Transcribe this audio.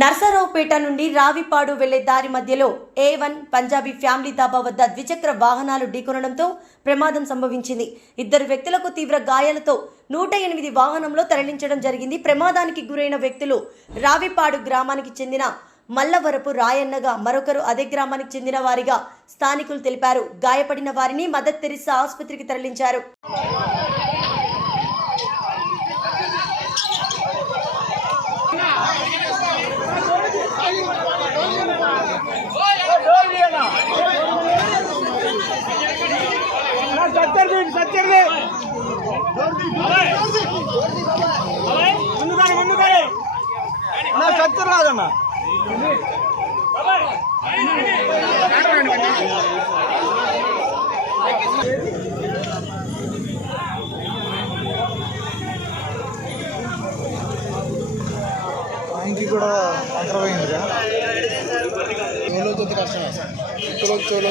నర్సరావుపేట నుండి రావిపాడు వెళ్ళే దారి మధ్యలో A one Punjabi family dhaba వద్ద ద్విచక్ర వాహనాలు ఢీకొనడంతో ప్రమాదం సంభవించింది. ఇద్దరు వ్యక్తులకు తీవ్ర గాయాలతో నూట ఎనిమిది వాహనంలో తరలించడం జరిగింది. ప్రమాదానికి గురైన వ్యక్తులు రావిపాడు గ్రామానికి చెందిన మల్లవరపు రాయన్నగా మరొకరు అదే గ్రామానికి చెందిన వారిగా స్థానికులు తెలిపారు. గాయపడిన వారిని మదర్ తెరిసా ఆసుపత్రికి తరలించారు. సత్యర్ సత్యర్ ముందుకాని ముందుకాని అన్న సత్యర్ రాదన్న. ఆయనకి కూడా అంతరమైందిగా చెవులో కష్టమే. సార్ तुरंत चलो